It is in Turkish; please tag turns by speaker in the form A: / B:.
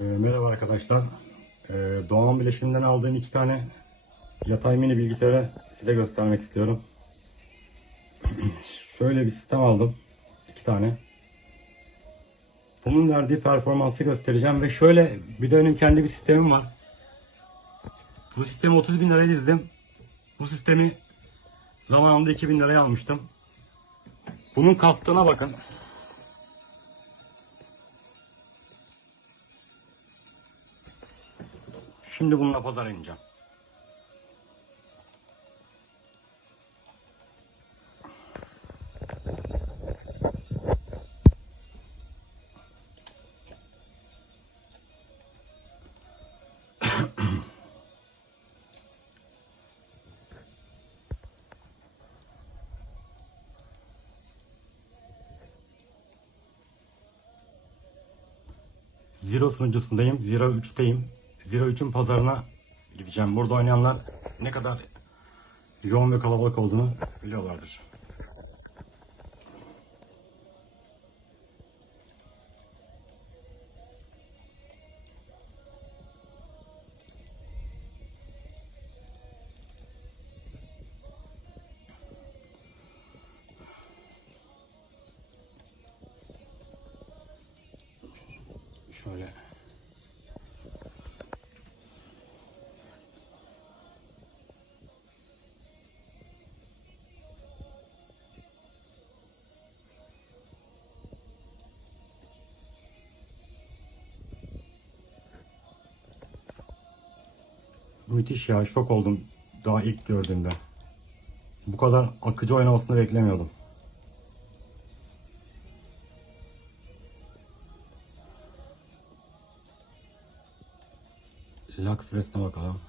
A: Ee, merhaba arkadaşlar. Ee, Doğan Bileşim'den aldığım iki tane yatay mini bilgisayarı size göstermek istiyorum. Şöyle bir sistem aldım. iki tane. Bunun verdiği performansı göstereceğim ve şöyle bir de benim kendi bir sistemim var. Bu sistemi 30 bin liraya dizdim. Bu sistemi zamanında 2000 liraya almıştım. Bunun kastına bakın. Şimdi bununla pazara ineceğim. Zero sunucusundayım. Zero 3'teyim. Zero 3'ün pazarına gideceğim. Burada oynayanlar ne kadar yoğun ve kalabalık olduğunu biliyorlardır. Şöyle Müthiş ya şok oldum daha ilk gördüğümde. Bu kadar akıcı oynamasını beklemiyordum. Lak süresine bakalım.